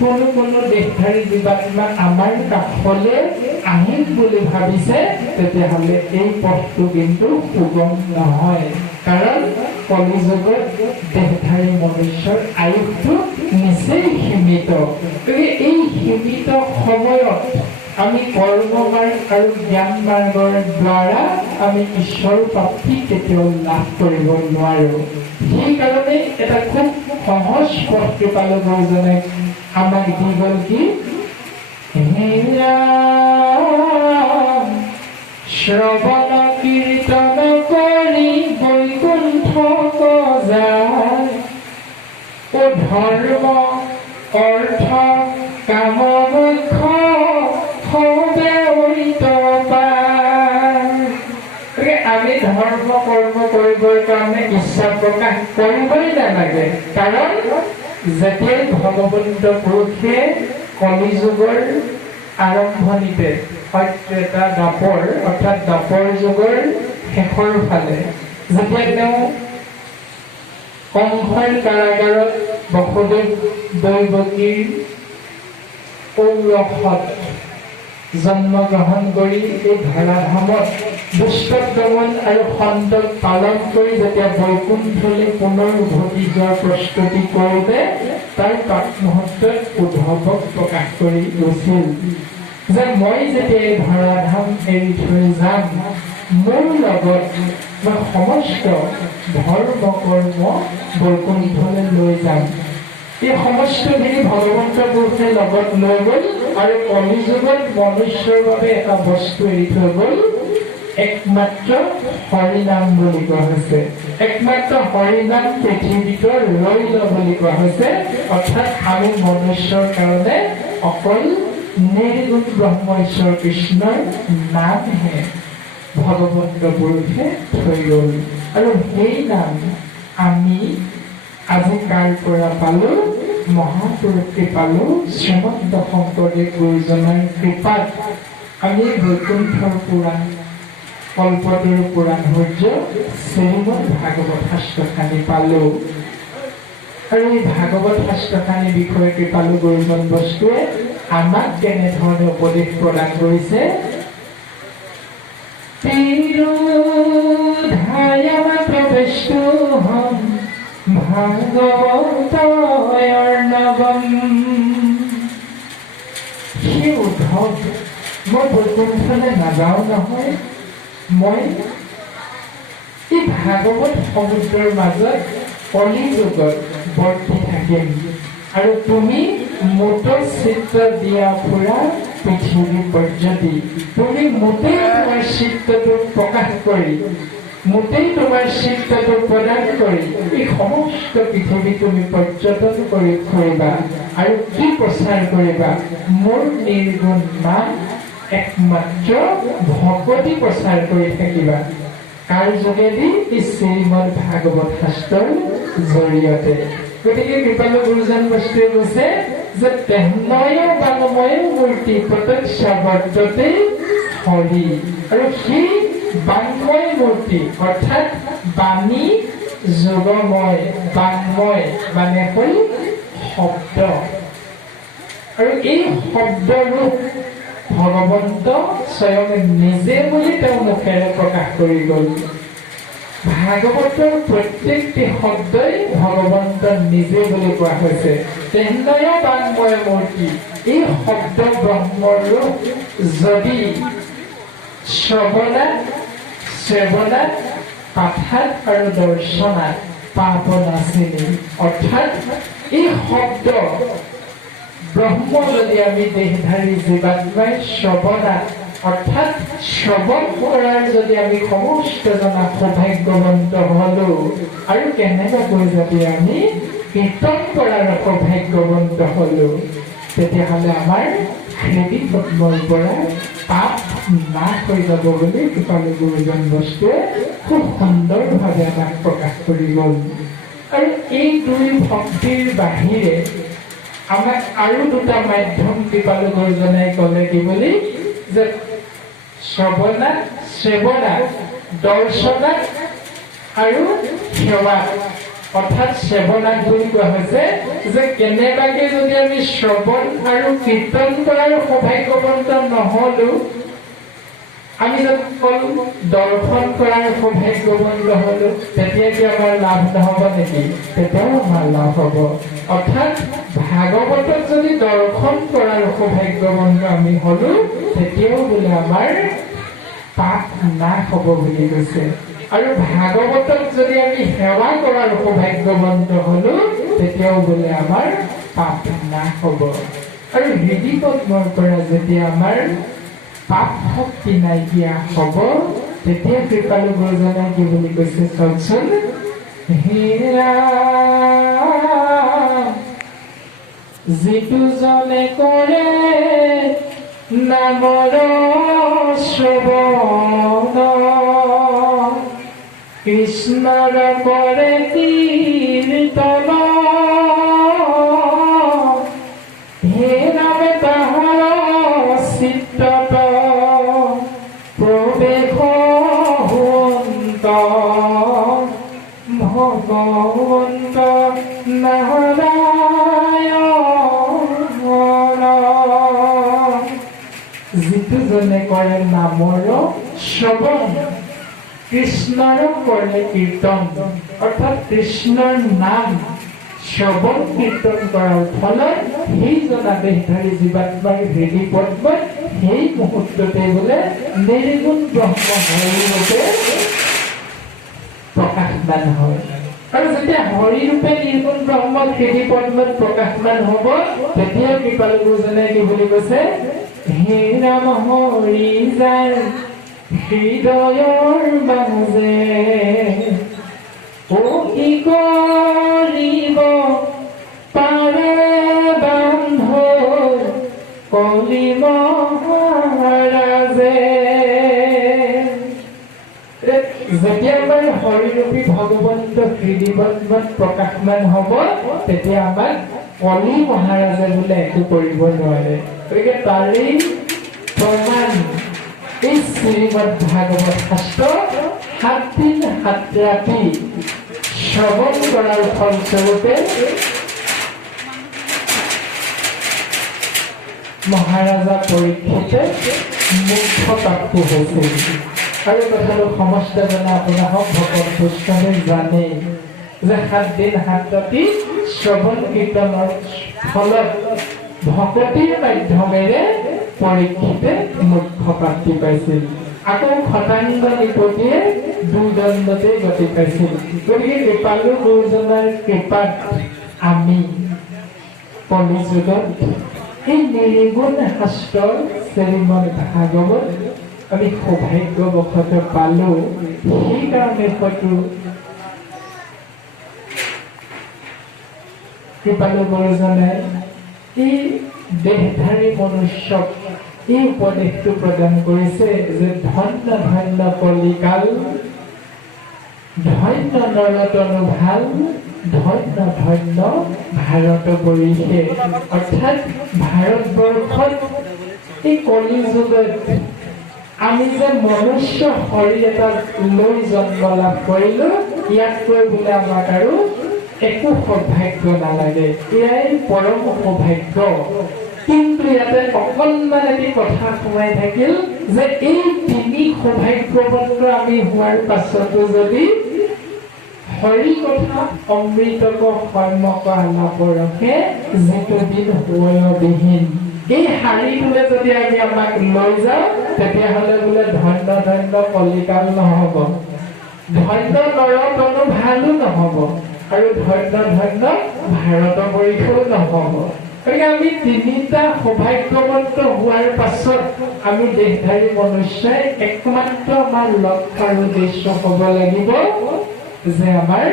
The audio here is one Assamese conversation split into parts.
কোনো দেশধাৰী জীৱাত্মা আমাৰ কাষলৈ আহিম বুলি ভাবিছে, তেতিয়াহ'লে এই পথটো কিন্তু সুগম নহয়। কাৰণ কলিযুগত দেহধাৰী মনুষ্যৰ আয়ুসটো নিচেই সীমিত। গতিকে এই সীমিত সময়ত আমি কৰ্ম মাৰ্গ আৰু জ্ঞান মাৰ্গৰ দ্বাৰা আমি ঈশ্বৰ প্ৰাপ্তি কেতিয়াও লাভ কৰিব নোৱাৰোঁ। সেইকাৰণে এটা খুব সহজ পথ কৃপালু গুৰুজনে আমাক দি গ'ল কি, শ্ৰৱণ কীৰ্তন কৰি বৈকুণ্ঠ যায়, ও ধৰ্ম অৰ্থ কাম মোক্ষ সবে আমি ধৰ্ম কৰ্ম কৰিবৰ কাৰণে ইচ্ছা প্ৰকাশ কৰিবই নালাগে। কাৰণ যেতিয়াই ভগৱন্ত পুৰুষে কলিযুগৰ আৰম্ভণিতে সত্যতা দাপৰ অৰ্থাৎ দাপৰ যুগৰ শেষৰ ফালে যেতিয়া তেওঁ কংসৰ কাৰাগাৰত বসুদেৱ দৈৱকীৰ ঔৰসত জন্মগ্ৰহণ কৰি এই ধৰাধামত দুষ্ট দমন আৰু সন্তক পালন কৰি যেতিয়া বৈকুণ্ঠলৈ পুনৰ উভতি যোৱাৰ প্ৰস্তুতি কৰিলে, তাৰ প্ৰাকমুহূৰ্তত উদ্ধৱক প্ৰকাশ কৰি গৈছিল যে মই যেতিয়া এই ধৰাধাম এৰি থৈ যাম, মোৰ লগত মই সমস্ত ধৰ্ম কৰ্ম বৈকুণ্ঠলৈ লৈ যাম। এই সমস্তখিনি ভগৱন্ত পুৰুষে লগত লৈ গ'ল আৰু কলিযুগত মনুষ্যৰ বাবে এটা বস্তু এৰি থৈ গ'ল, একমাত্ৰ হৰিনাম বুলি কোৱা হৈছে। একমাত্ৰ হৰিনাম পৃথিৱীত ৰৈল বুলি কোৱা হৈছে। অৰ্থাৎ আমি মনুষ্যৰ কাৰণে অকল নিৰ্গুণ ব্ৰহ্ম ঈশ্বৰ কৃষ্ণৰ নামহে ভগৱন্ত পুৰুষে থৈ গ'ল। আৰু সেই নাম আমি আজি কাৰ পৰা পালো? মহাপুৰুষ কৃপালু শ্ৰীমন্ত শংকৰদেৱ গুৰুজনাৰ কৃপাত আমি বৈকুণ্ঠৰ পুৰাণ কল্পতৰু পুৰাণ সূৰ্য শ্ৰীমদ ভাগৱত শাস্ত্ৰখানি পালো। আৰু এই ভাগৱত শাস্ত্ৰখানিৰ বিষয়ে কৃপালু গুৰুজন বস্তুৱে আমাক কেনেধৰণে উপদেশ প্ৰদান কৰিছে? সেই উদ্ধৱ, মই বৈকুণ্ঠলৈ নাযাওঁ নহয়, মই এই ভাগৱত সমুদ্ৰৰ মাজত কলিযুগত বৰ্তি থাকিম। আৰু তুমি মোটো চিত্ৰ দিয়া ফুৰা পৃথিৱী পৰ্যটী, তুমি মোটেই তোমাৰ চিত্ৰটো প্ৰকাশ কৰি, মোটেই তোমাৰ চিত্ৰটো প্ৰদান কৰি এই সমস্ত পৃথিৱী তুমি পৰ্যটন কৰি ফুৰিবা। আৰু কি প্ৰচাৰ কৰিবা? মোৰ নিৰ্গুণ নাম একমাত্ৰ ভকতি প্ৰচাৰ কৰি থাকিবা। কাৰ যোগেদি? এই শ্ৰীমদ ভাগৱত শাস্ত্ৰৰ জৰিয়তে। গতিকে কৃপালু গুৰুজন বস্তুৱে কৈছে যে তেহ্নয় বাণময় মূৰ্তি প্ৰত্যক্ষ বৰ্ততে হৰি। আৰু সেই বাংময় মূৰ্তি অৰ্থাৎ বাণী যোগময়, বাংময় মানে হ'ল শব্দ। আৰু এই শব্দৰূপ ভগৱন্ত স্বয়ং নিজে বুলি তেওঁ মুখেৰে প্ৰকাশ কৰি গ'ল। ভাগৱতৰ প্ৰত্যেকটি শব্দই ভগৱন্ত নিজে বুলি কোৱা হৈছে। তেহ্নয় বাংময় মূৰ্তি, এই শব্দ ব্ৰহ্মৰ ৰূপ যদি শ্ৰৱণাত, শ্ৰেৱণাত, পাঠাত আৰু দৰ্শনাত পাপ নাচিনি। অৰ্থাৎ এই শব্দ ব্ৰহ্ম যদি আমি দেহধাৰী জীৱাত্মাই শ্ৰৱণাত অৰ্থাৎ শ্ৰৱণ কৰাৰ যদি আমি সমস্ত জনা সৌভাগ্যৱন্ত হলো, আৰু কেনেকৈ যদি আমি কীৰ্তন কৰাৰ সৌভাগ্যৱন্ত হলো, তেতিয়াহ'লে আমাৰ হৃদয় পদ্মৰ পৰা পাপ নাশ হৈ যাব বুলি কৃপালু গুৰুজন বস্তুৱে খুব সুন্দৰভাৱে আমাক প্ৰকাশ কৰি গ'ল। আৰু এই দুই ভক্তিৰ বাহিৰে আমাক আৰু দুটা মাধ্যম কৃপালু গুৰুজনে ক'লে কি বুলি, যে শ্ৰৱণাত, সেৱনাত, দৰ্শনাত আৰু সেৱাত। অৰ্থাৎ সেৱনাক বুলি কোৱা হৈছে যে কেনেবাকে যদি আমি শ্ৰৱণ আৰু কীৰ্তন কৰাৰ সৌভাগ্যৱন্ত নহলো, আমি যদি দৰ্শন কৰাৰ সৌভাগ্যৱন্ত হলো, তেতিয়া কি আমাৰ লাভ নহব নেকি? তেতিয়াও আমাৰ লাভ হব। অৰ্থাৎ ভাগৱতক যদি দৰ্শন কৰাৰ সৌভাগ্যৱন্ত আমি হলো, তেতিয়াও বোলে আমাৰ পাপ নাশ হব বুলি কৈছে। আৰু ভাগৱতক যদি আমি সেৱা কৰাৰ সৌভাগ্যৱন্ত হলো, তেতিয়াও বোলে আমাৰ পাপ নাশ হব। আৰু হৃদি পদ্মৰ পৰা যেতিয়া আমাৰ পাপ শক্তি নাইকিয়া হব, তেতিয়া কৃপালু গুৰুজনে কি বুলি কৈছে চাওকচোন। হেৰা যিটো জনে কৰে নামৰ শ্ৰৱণ, কৃষ্ণৰ কৰে কীৰ্তন, হে নামে তাহাৰ চিত্তত প্ৰৱেশ হোৱন্ত, ভগৱন্ত নাৰায়ণ। যিটো জনে কৰে নামৰ শ্ৰৱণ, কৃষ্ণৰ কৰে কীৰ্তন, অৰ্থাৎ কৃষ্ণৰ নাম শ্ৰৱণ কীৰ্তন কৰাৰ ফলত সেইজন আদেশধাৰী জীৱাত্মাৰ হৃদি পদ্মত সেই মুহূৰ্ততে বোলে নিৰ্গুণ ব্ৰহ্ম হৰিৰূপে প্ৰকাশমান হয়। আৰু যেতিয়া হৰিৰূপে নিৰ্গুণ ব্ৰহ্মত হৃদি পদ্মত প্ৰকাশমান হব, তেতিয়া কৃপালু গুৰুজনে কি বুলি কৈছে, হে ৰাম হৰি যায় হৃদয়ৰ মাজে, ও কি কৰিব পাৰে বান্ধ কলি মহাৰাজে। যেতিয়া আমাৰ হৰিৰূপী ভগৱন্ত হৃদি পদ্মত প্ৰকাশমান হব, তেতিয়া আমাক কলি মহাৰাজে বোলে একো কৰিব নোৱাৰে। গতিকে তাৰেই প্ৰমাণ এই শ্ৰীমদ ভাগৱত শাস্ত্ৰ 7 দিন 7 ৰাতি শ্ৰৱণ কৰাৰ ফলস্বৰূপে মহাৰাজা পৰীক্ষিতে মুখ্য প্ৰাপ্ত হৈছিল। আৰু কথাটো সমস্ত জনা আপোনাক ভকত বৈষ্ণৱে জানে যে 7 দিন 7 ৰাতি শ্ৰৱণ কীৰ্তনৰ ফলত ভকতিৰ মাধ্যমেৰে পৰীক্ষিতে মুখ্য প্ৰাপ্তি পাইছিল। আকৌ খটাংগ নিপতিয়ে দুদণ্ডতে গতি পাইছিল। গতিকে কৃপালু গুৰুজনাৰ কৃপাত আমি কলিযুগত এই নিৰ্গুণ শাস্ত্ৰ শ্ৰীমদ ভাগৱত আমি সৌভাগ্যবশত পালো। সেইকাৰণে হয়তো কৃপালু গুৰুজনে এই দেহধাৰী মনুষ্যক এই উপদেশটো প্ৰদান কৰিছে যে ধন্য ধন্য কলিকাল, ধন্য নৰতনু ভাল, ধন্য ধন্য ভাৰত বৰিষে। অৰ্থাৎ ভাৰতবৰ্ষত এই কলি যুগত আমি যে মনুষ্য শৰীৰ এটা লৈ জন্ম লাভ কৰিলো, ইয়াতকৈ বোলে আমাক আৰু একো সৌভাগ্য নালাগে। এয়াই পৰম সৌভাগ্য। কিন্তু ইয়াতে অকণমান এটি কথা সোমাই থাকিল যে এই 3 সৌভাগ্যৱন্ত আমি হোৱাৰ পাছতো যদি হৰি কথা অমৃতক সম্যক আলাপৰহে যিটো দিন হয়বিহীন, এই শাৰীটোলে যদি আমি আমাক লৈ যাওঁ, তেতিয়াহ'লে বোলে ধন্য ধন্য কলিকাল নহব, ধন্য নৰতনু ভালো নহব, আৰু ধন্য ধন্য ভাৰত বৰিষেও নহব। গতিকে আমি 3টা সৌভাগ্যৱন্ত হোৱাৰ পাছত আমি দেহধাৰী মনুষ্যই একমাত্ৰ আমাৰ লক্ষ্য আৰু উদ্দেশ্য হ'ব লাগিব যে আমাৰ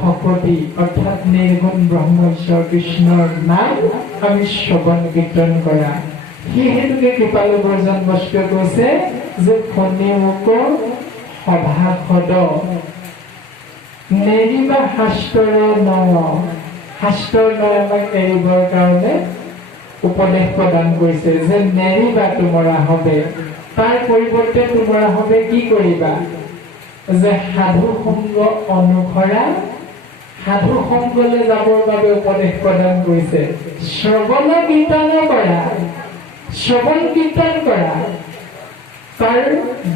ভকতি অৰ্থাৎ নিৰ্গুণ ব্ৰহ্ম ঈশ্বৰ কৃষ্ণৰ নাম আমি শ্ৰৱণ কীৰ্তন কৰা। সেই হেতুকে কৃপালু গুৰুজন বস্তুৱে কৈছে যে শুনি মোক সভাসদ নেৰিবা শাস্ত্ৰৰ নয়, শাস্ত্ৰৰ নয় আমাক এৰিবৰ কাৰণে উপদেশ প্ৰদান কৰিছে যে নেৰিবা তোমৰা হবে, তাৰ পৰিৱৰ্তে তোমৰা হবে কি কৰিবা, যে সাধু সংগ অনুসৰা সাধু সংগলৈ যাবৰ বাবে উপদেশ প্ৰদান কৰিছে। শ্ৰৱণ কীৰ্তন কৰা, শ্ৰৱণ কীৰ্তন কৰা, তাৰ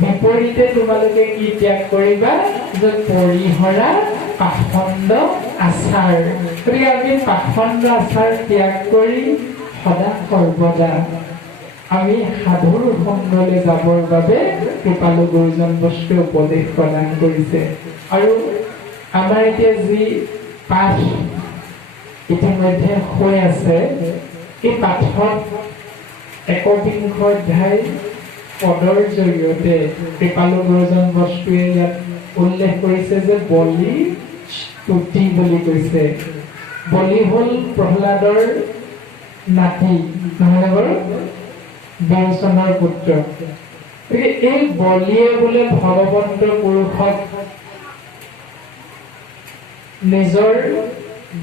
বিপৰীতে তোমালোকে কি ত্যাগ কৰিবা? যে পৰিহৰা পাখণ্ড আচাৰ। গতিকে আমি পাখণ্ড আচাৰ ত্যাগ কৰি সদা সৰ্বদা আমি সাধুৰ সংগলৈ যাবৰ বাবে কৃপালু গুৰুজন বস্তুৱে উপদেশ প্ৰদান কৰিছে। আৰু আমাৰ এতিয়া যি পাঠ ইতিমধ্যে হৈ আছে, এই পাঠত ১বিংশ অধ্যায় পদৰ জৰিয়তে কৃপালু গুৰুজন বস্তুৱে ইয়াত উল্লেখ কৰিছে যে বলি স্তুতি বুলি কৈছে। বলি হ'ল প্ৰহ্লাদৰ নাতি, নহয়নে বাৰু? বিৰোচনৰ পুত্ৰ। গতিকে এই বলিয়ে বোলে ভগৱন্ত পুৰুষক নিজৰ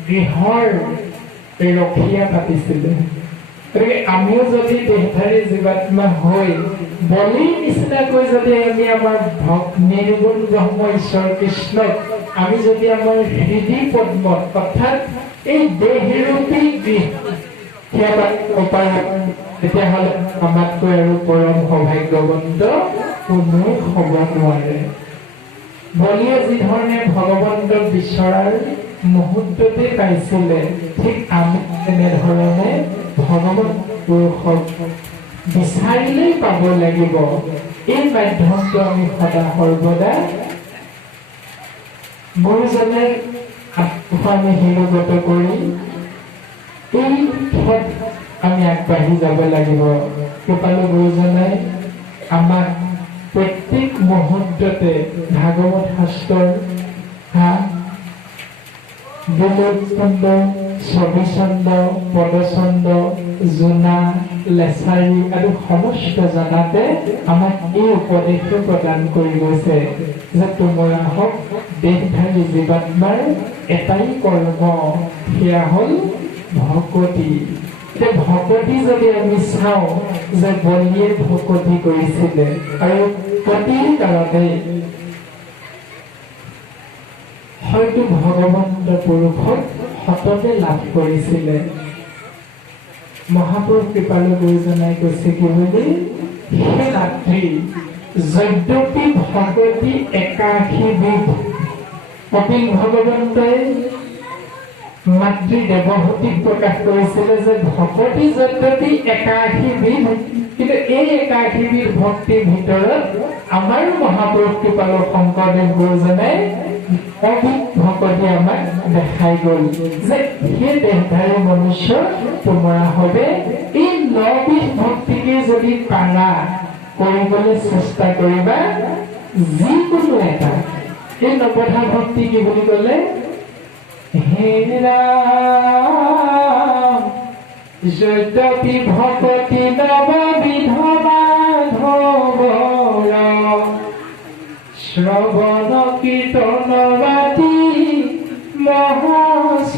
গৃহৰ ৰখীয়া পাতিছিলে। গতিকে আমিও যদি দেহধাৰী জীৱাত্মা হৈ বলিৰ নিচিনাকৈ যদি আমি আমাৰ নিৰ্গুণ ব্ৰহ্ম ঈশ্বৰ কৃষ্ণক আমি যদি আমাৰ হৃদয় পদ্মত অৰ্থাৎ এই দেহৰূপী গৃহ তেতিয়াহ'লে আমাতকৈ আৰু পৰম সৌভাগ্যৱন্ত কোনো হ'ব নোৱাৰে। বলিয়ে যি ধৰণে ভগৱন্তক বিচৰাৰ মুহূৰ্ততে পাইছিলে, ঠিক আমি তেনেধৰণে ভগৱন্ত পুৰুষক বিচাৰিলেই পাব লাগিব। এই মাধ্যমটো আমি সদা সৰ্বদা গুৰুজনে আমি হিৰোগত কৰি এই পথত আমি আগবাঢ়ি যাব লাগিব। কৃপালু গুৰুজনে আমাক প্ৰত্যেক মুহূৰ্ততে ভাগৱত শাস্ত্ৰৰ বিলোচন্দ, ছবিচন্দ, পদচন্দ, জোনা, লেচাৰী আদি সমস্ত জনাতে আমাক এই উপদেশ প্ৰদান কৰি গৈছে যে তোমৰা হওক দেহধাৰী জীৱাত্মাৰ এটাই কৰ্ম, সেয়া হ'ল ভকতি। এতিয়া ভকতি যদি আমি চাওঁ যে বলিয়ে ভকতি কৰিছিলে আৰু প্ৰতিৰ কাৰণে হয়তো ভগৱন্ত পুৰুষক সততে লাভ কৰিছিলে। মহাপুৰুষ কৃপালু গুৰুজনাই কৈছে কি বুলি? হে ৰাত্ৰি যদ্যপি ভকতি একাশী বিধ। কপিল ভগৱন্তই মাতৃ দেৱহতীক প্ৰকাশ কৰিছিলে যে ভকতি যদ্যপি একাশী বিধ, কিন্তু এই একাশী বিধ ভক্তিৰ ভিতৰত আমাৰ মহাপুৰুষ কৃপালু শংকৰদেৱ গুৰুজনে ভকতি আমাক দেখাই গ'ল যে সেই দেহধাৰী মনুষ্য তোমৰা হবে এই ৯ বিধ ভক্তিকে যদি পাৰা কৰিবলৈ চেষ্টা কৰিবা, যিকোনো এটা। এই নৱধা ভক্তি কি বুলি ক'লে? হে ৰাম যদ্যপি ভকতি নৱবিধ মাধৱৰ শ্ৰৱণ কীৰ্তন বাতি মহাশ্ৰেষ্ঠতৰ।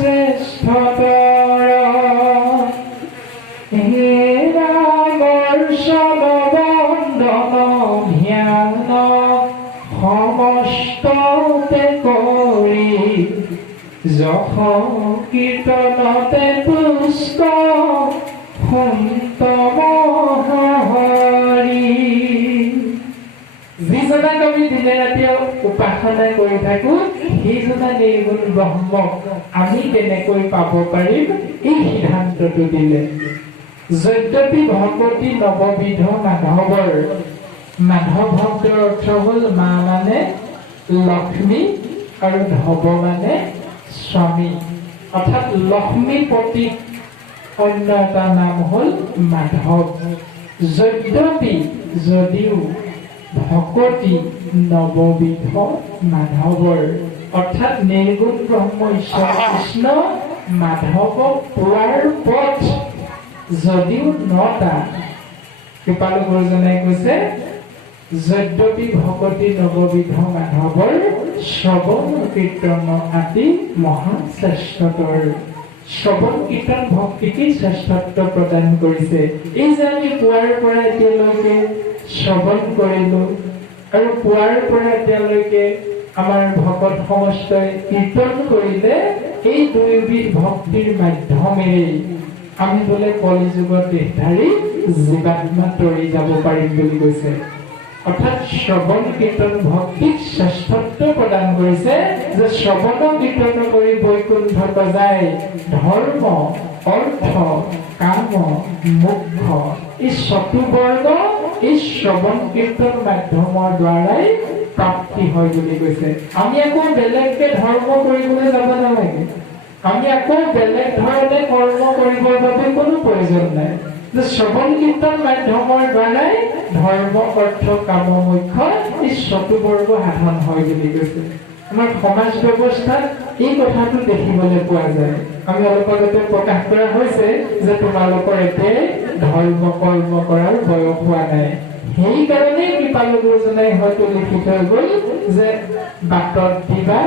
হে ৰামৰ সমবন্দন ধ্যান সমস্ততে কৰি যশ কীৰ্তনতে পুষ্ট সন্ত মহাহৰি। যিজনাক আমি দিনে ৰাতিয়ে উপাসনা কৰি থাকো, সেইজনা নিৰ্গুণ ব্ৰহ্মক আমি কেনেকৈ পাব পাৰিম? এই সিদ্ধান্তটো দিলে। যদ্যপি ভকতি নৱবিধ মাধৱৰ। মাধৱ শব্দৰ অৰ্থ হ'ল মা মানে লক্ষ্মী আৰু ধৱ মানে স্বামী, অৰ্থাৎ লক্ষ্মীপতি অন্য এটা নাম হ'ল মাধৱ। যদ্যপি যদিও ভকতি নৱবিধ মাধৱৰ, অৰ্থাৎ নিৰ্গুণ ব্ৰহ্ম ঈশ্বৰ কৃষ্ণ মাধৱক পোৱাৰ পথ যদিও ৯টা। কৃপালু গুৰুজনে কৈছে যদ্যপি ভকতি নৱবিধ মাধৱৰ শ্ৰৱণ কীৰ্তন আদি মহাশ্ৰেষ্ঠতৰ। শ্ৰৱণ কীৰ্তন ভক্তিকেই শ্ৰেষ্ঠত্ব প্ৰদান কৰিছে। এই যে আমি পুৱাৰ পৰা এতিয়ালৈকে শ্ৰৱণ কৰিলো আৰু পুৱাৰ পৰা এতিয়ালৈকে আমাৰ ভকত সমষ্টই কীৰ্তন কৰিলে এই দুইবিধ ভক্তিৰ মাধ্যমেৰে আমি বোলে কলিযুগত দেহধাৰী জীৱাত্মা তৰি যাব পাৰিম বুলি কৈছে। অৰ্থাৎ শ্ৰৱণ কীৰ্তন ভক্তিক শ্ৰেষ্ঠত্ব প্ৰদান কৰিছে যে শ্ৰৱণ কীৰ্তন কৰি বৈকুণ্ঠ যায় ধৰ্ম অৰ্থ কাম মোক্ষ এই চতুবৰ্গ এই শ্ৰৱণ কীৰ্তন মাধ্যমৰ দ্বাৰাই প্ৰাপ্তি হয় বুলি কৈছে। আমি আকৌ বেলেগকে ধৰ্ম কৰিবলৈ যাব নালাগে, আমি আকৌ বেলেগ ধৰণে কৰ্ম কৰিবৰ বাবে কোনো প্ৰয়োজন নাই। শ্ৰৱণ কীৰ্তন মাধ্যমৰ দ্বাৰাই ধৰ্ম অৰ্থ কাম মোক্ষ এই চতুবৰ্গ সাধন হয় বুলি কৈছে। আমাৰ সমাজ ব্যৱস্থাত এই কথাটো দেখিবলৈ পোৱা যায়। আমি অলপ আগতে প্ৰকাশ কৰা হৈছে যে তোমালোকৰ এতিয়াই ধৰ্ম কৰ্ম কৰাৰ বয়স হোৱা নাই। সেইকাৰণে কৃপালু গুৰুজনাই হয়তো লিখি থৈ গ'ল যে বাটত দিবা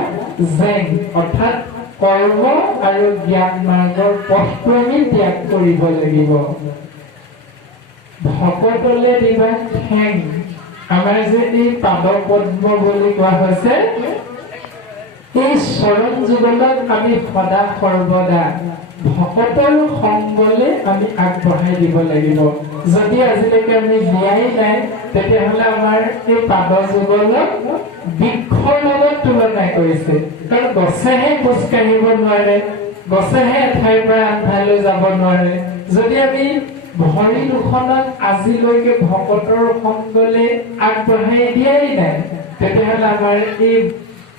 জেং, অৰ্থাৎ কৰ্ম আৰু জ্ঞান মাৰ্গৰ পথটো আমি ত্যাগ কৰিব লাগিব। ভকতলে দিবা ঠেং, আমাৰ যে এই পাদ পদ্ম বুলি কোৱা হৈছে এই চৰণ যুগলত আমি সদা সৰ্বদা ভকতৰ সংগলে আমি আগবঢ়াই দিব লাগিব। যদি আজিলৈকে আমি দিয়াই নাই তেতিয়াহ'লে আমাৰ এই পাদ যুগলত বৃক্ষৰ লগত তুলনা কৰিছে। কাৰণ গছেহে খোজ কাঢ়িব নোৱাৰে, গছেহে এঠাইৰ পৰা আন ঠাইলৈ যাব নোৱাৰে। যদি আমি ভৰি দুখনত আজিলৈকে ভকতৰ সংগলে আগবঢ়াই দিয়াই নাই তেতিয়াহ'লে আমাৰ এই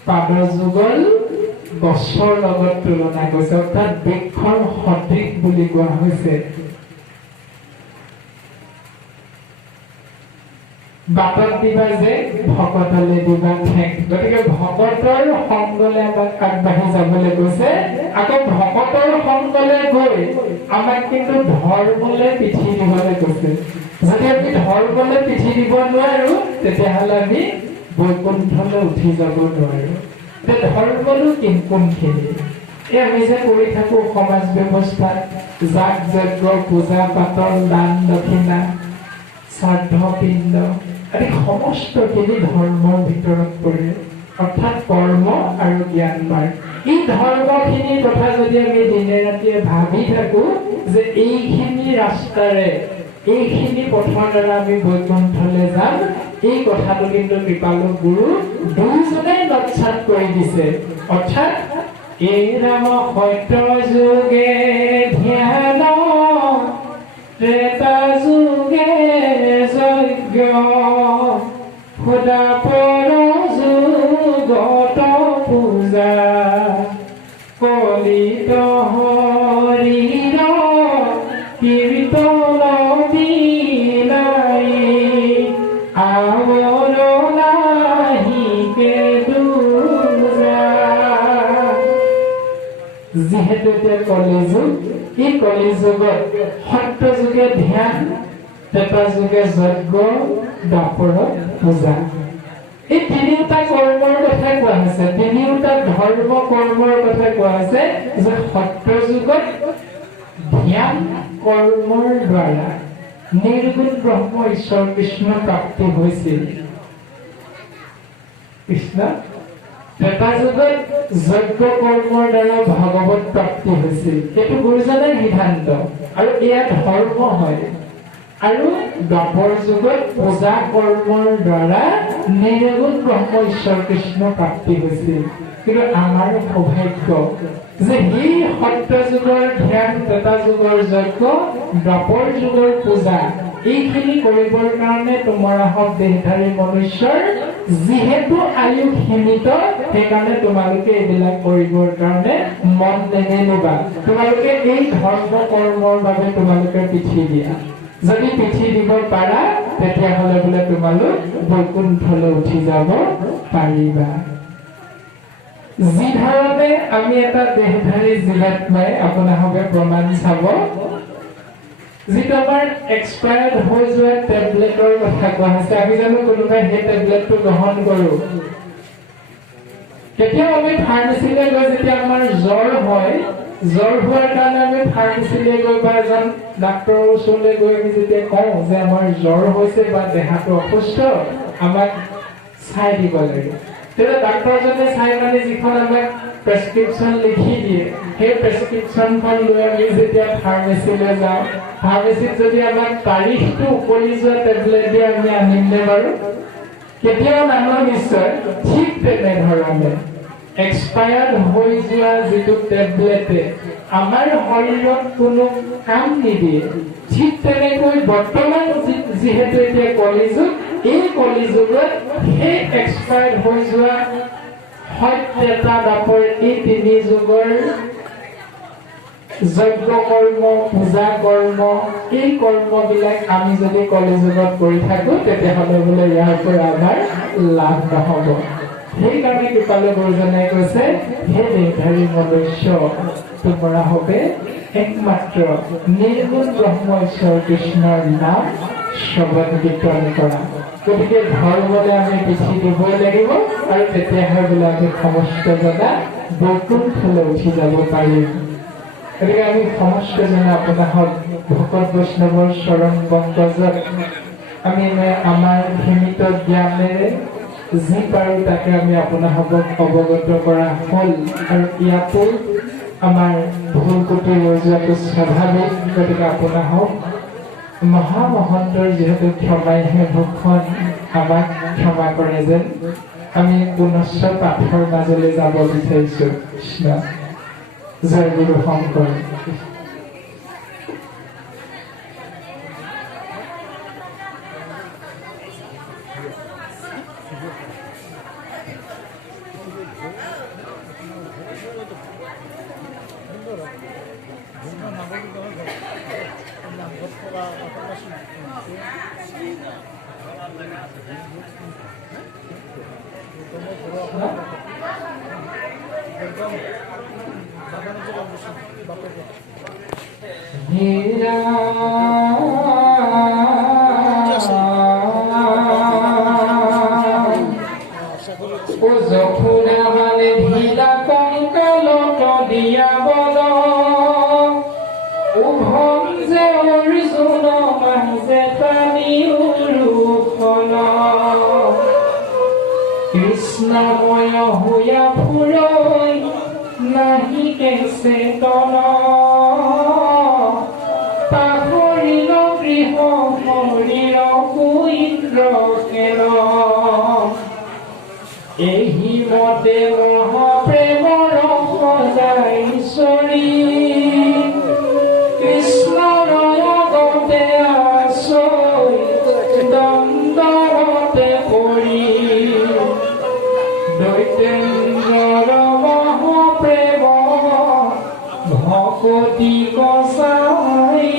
পাদ যুগল গছৰ লগত তুলনা কৰিছে, অৰ্থাৎ বৃক্ষৰ সদৃশ বুলি কোৱা হৈছে। বাটত দিবা যে ভকতলে দিবা ঠেং, গতিকে ভকতৰ সংগলে আমাক আগবাঢ়ি যাবলৈ কৈছে। আকৌ ভকতৰ সংগলে গৈ আমাক কিন্তু ধৰ্মলে পিঠি দিবলৈ কৈছে। যদি আমি ধৰ্মলে পিঠি দিব নোৱাৰো তেতিয়াহ'লে আমি বৈকুণ্ঠলৈ উঠি যাব নোৱাৰো। ধৰ্মনো কোনখিনি? এই আমি যে কৰি থাকো সমাজ ব্যৱস্থাত যাগ যজ্ঞ পূজা পাতল দান দক্ষিণা শ্ৰাদ্ধ পিণ্ড আদি সমস্তখিনি ধৰ্মৰ ভিতৰত পৰে, অৰ্থাৎ কৰ্ম আৰু জ্ঞান মাৰ্গ। এই ধৰ্মখিনিৰ কথা যদি আমি দিনে ৰাতিয়ে ভাবি থাকো যে এইখিনি ৰাস্তাৰে এইখিনি পথৰ দ্বাৰা আমি বৈকুণ্ঠলৈ যাম, এই কথাটো কিন্তু কৃপালু গুৰু দুইজনে নৎসাৎ কৰি দিছে। অৰ্থাৎ এই ৰাম সত্য যোগে ধ্যান ত্ৰেতা যোগে যজ্ঞ সদা পৰ যুগত পূজা কলিত হৰিৰ কীৰ্তন বিলাই আৱৰ নাহিকে দুজা। যিহেতু এতিয়া কলিযুগ, এই কলিযুগত সত্য যুগে ধ্যান, ত্ৰেতা যুগে যজ্ঞ, দ্বাপৰত পূজা, এই তিনিওটা কৰ্মৰ কথা কোৱা হৈছে। তিনিওটা ধৰ্ম কৰ্মৰ কথা কোৱা হৈছে যে সত্য যুগত ধ্যান কৰ্মৰ দ্বাৰা নিৰ্গুণ ব্ৰহ্ম ঈশ্বৰ কৃষ্ণ প্ৰাপ্তি হৈছিল। কৃষ্ণ ত্ৰেতা যুগত যজ্ঞ কৰ্মৰ দ্বাৰা ভাগৱত প্ৰাপ্তি হৈছিল। এইটো গুৰুজনাৰ সিদ্ধান্ত আৰু এয়া ধৰ্ম হয়। আৰু দ্বাপৰ যুগত পূজা কৰ্মৰ দ্বাৰা নিৰ্গুণ ব্ৰহ্ম ঈশ্বৰ কৃষ্ণ প্ৰাপ্তি হৈছিল। কিন্তু আমাৰ সৌভাগ্য যে সেই সত্য যুগৰ ধ্যান, ত্ৰেতা যুগৰ যজ্ঞ, দ্বাপৰ যুগৰ পূজা এইখিনি কৰিবৰ কাৰণে তোমাৰ হওক দেহধাৰী মনুষ্যৰ যিহেতু আয়ু সীমিত, সেইকাৰণে তোমালোকে এইবিলাক কৰিবৰ কাৰণে মন নেমেলিবা। তোমালোকে এই ধৰ্ম কৰ্মৰ বাবে তোমালোকে পিঠি দিয়া। যদি পিঠি দিব পাৰা তেতিয়াহ'লে বোলে তোমালোক বৈকুণ্ঠলৈ উঠি যাব পাৰিবা। যি ধৰণে আমি এটা দেহধাৰী জীৱাত্মাই আপোনালোকে প্ৰমাণ চাব, যিটো আমাৰ এক্সপায়াৰ্ড হৈ যোৱা টেবলেটৰ কথা কোৱা হৈছে। আমি জানো কোনোবাই সেই টেবলেটটো গ্ৰহণ কৰো? কেতিয়াও আমি ফাৰ্মাচীলৈ গৈ যেতিয়া আমাৰ জ্বৰ হয়, জ্বৰ হোৱাৰ কাৰণে আমি ফাৰ্মাচীলৈ গৈ বা এজন ডাক্তৰৰ ওচৰলৈ গৈ আমি যেতিয়া কওঁ যে আমাৰ জ্বৰ হৈছে বা দেহাটো অসুস্থ, আমাক চাই দিব লাগে। তেতিয়া ডাক্তৰজনে চাই মানে যিখন আমাক প্ৰেছক্ৰিপশ্যন লিখি দিয়ে, সেই প্ৰেছক্ৰিপশ্যনখন লৈ আমি যেতিয়া ফাৰ্মেচীলৈ যাওঁ, ফাৰ্মেচীত যদি আমাক তাৰিখটো উকলি যোৱা টেবলেট দিয়ে আমি আনিমনে বাৰু? কেতিয়াও নানো নিশ্চয়। ঠিক তেনেধৰণে এক্সপায়াৰ্ড হৈ যোৱা যিটো টেবলেটে আমাৰ শৰীৰত কোনো কাম নিদিয়ে, ঠিক তেনেকৈ বৰ্তমান যিহেতু এতিয়া কলিযুগ, এই কলিযুগত সেই এক্সপায়াৰ্ড হৈ যোৱা সত্যতা দাপৰ এই তিনি যুগৰ যজ্ঞ কৰ্ম, পূজা কৰ্ম, এই কৰ্মবিলাক আমি যদি কলিযুগত কৰি থাকো তেতিয়াহ'লে বোলে ইয়াৰ পৰা আমাৰ লাভ নহ'ব। সেইকাৰণে কৃপালু গুৰুজনাই কৈছে, হে দেহধাৰী মনুষ্য, তোমৰা হবে একমাত্ৰ নিৰ্গুণ ব্ৰহ্ম ঈশ্বৰ কৃষ্ণৰ নাম শ্ৰৱণ কীৰ্তন কৰা। গতিকে ধৰ্মলৈ আমি পিঠি দিবই লাগিব আৰু তেতিয়াহে বোলে আমি সমস্ত জনা বৈকুণ্ঠলৈ উঠি যাব পাৰিম। গতিকে আমি সমস্ত জনা আপোনাক ভকত বৈষ্ণৱৰ চৰণ পংকজত আমি আমাৰ সীমিত জ্ঞানেৰে যি পাৰোঁ তাকে আমি আপোনালোকক অৱগত কৰা হ'ল, আৰু ইয়াতো আমাৰ ভুল কুটি ৰৈ যোৱাটো স্বাভাৱিক। গতিকে আপোনালোক মহামহন্তৰ যিহেতু ক্ষমাইহে ভূষণ, আমাক ক্ষমা কৰে যেন আমি পুনশ্চ পাঠৰ মাজলৈ যাব বিচাৰিছোঁ। কৃষ্ণ জয় গুৰু শংকৰ। কৃষ্ণময় হুয়া ফুৰৈ নাহি কেছে তন, পাহৰিল গৃহ শৰীৰ কুইন্দ্ৰ কেন, এহি মতে মহাপ্ৰেমৰ সজাইশ্বৰী, কৃষ্ণৰ আগতে আচৈ দণ্ডতে পৰি, দৈতেন্দ্ৰৰ মহাপ্ৰেম ভকতি কচাই,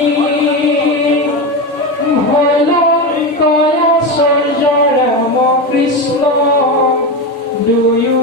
ভয়ংকৰ আশ্চৰ্য ৰাম কৃষ্ণ দুয়ো